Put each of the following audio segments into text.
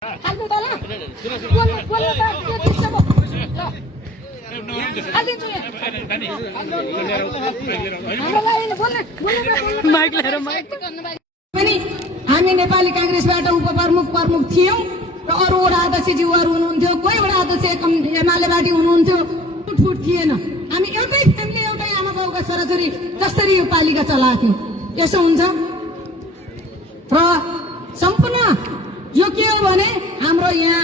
हाल्नु त ल बोल्नु त के दिन्छ म हालिदिन्छु माइक लिएर माइक पनि हामी नेपाली कांग्रेसबाट उपप्रमुख थियौं र अरू वडा अध्यक्षज्यूहरू हुनुहुन्थ्यो, कोही वडा अध्यक्ष एमालेबाट हुनुहुन्थ्यो, फुट थिएन। हामी एउटै फ्यामिली एउटै आमा बाउका छोराछोरी जसरी यो पालिका चलाथ्यौं यसो हुन्छ र सम्पूर्ण यो के हो भने हाम्रो यहाँ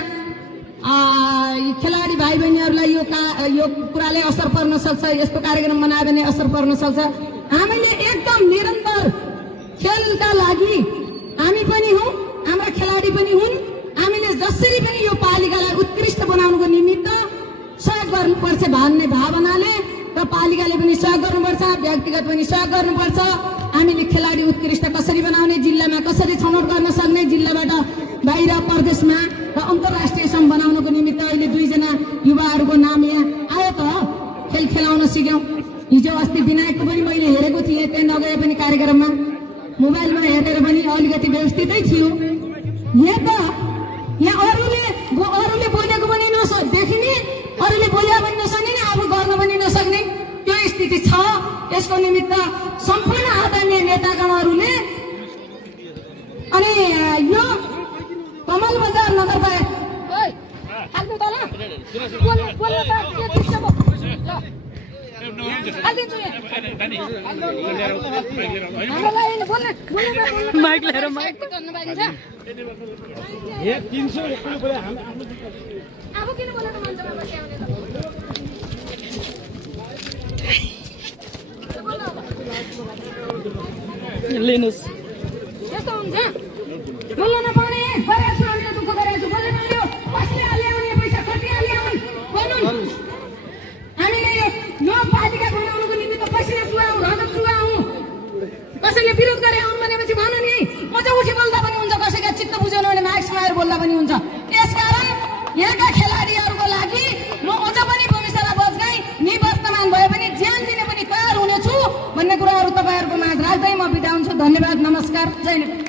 खेलाडी भाइ बहिनीहरूलाई यो कुराले असर पर्न सक्छ, यस्तो कार्यक्रम बनायो भने असर पर्न सक्छ। हामीले एकदम निरन्तर खेलका लागि हामी पनि हौं, हाम्रा खेलाडी पनि हुन्। हामीले जसरी पनि यो पालिकालाई उत्कृष्ट बनाउनको निमित्त सहयोग गर्नुपर्छ भन्ने भावनाले र पालिकाले पनि सहयोग गर्नुपर्छ, व्यक्तिगत पनि सहयोग गर्नुपर्छ। हामीले खेलाडी उत्कृष्ट कसरी बनाउने, जिल्लामा कसरी छनौट गर्न सक्ने, जिल्लाबाट बाहिर प्रदेशमा र अन्तर्राष्ट्रियसम्म बनाउनको निमित्त अहिले 2 जना युवाहरूको नाम यहाँ आयो त खेल खेलाउन सिक्यौं। हिजो अस्ति विनायकको पनि मैले हेरेको थिएँ, त्यहाँ नगए पनि कार्यक्रममा मोबाइलमा हेरेर पनि अलिकति व्यवस्थितै थियो। यहाँ अरूले बोलेको पनि देखिने, अरूले बोले पनि नसक्ने, अब गर्न पनि नसक्ने त्यो स्थिति छ। यसको निमित्त सम्पूर्ण आदरणीय नेतागणहरूले अनि यो कमल बजार नगरपालिका हाल्नु त ल बोल्नु त के दिन्छ म हालिदिन्छु माइक लिएर माइक अब किन बोलेको मञ्चमा बस्याउने लिनुस् यस्तो हुन्छ बोल्न नपाउने गरेको छु, हामीले दुःख गरेको छु, बोल्न नलियो, कसले ल्याउने पैसा कति ल्याउने बोल्नु। हामीले यो पालिका बनाउनुको निमित्त पसिना चुहाउँ, रगत चुहाउँ, कसैले विरोध गरे आउनु भनेपछि भन नि, मजा उठी बोल्दा पनि हुन्छ, कसैका चित्त बुझाउनु भने माइक समाएर बोल्दा पनि हुन्छ। त्यसकारण यहाँका खेलाडीहरूको लागि म अझ पनि भविष्यलाई बच्दै निवर्तमान भए पनि ज्यान दिने पनि तयार हुनेछु भन्ने कुराहरू तपाईँहरूको माझ राख्दै म बिदा हुन्छु। धन्यवाद, नमस्कार, जय नेपाल।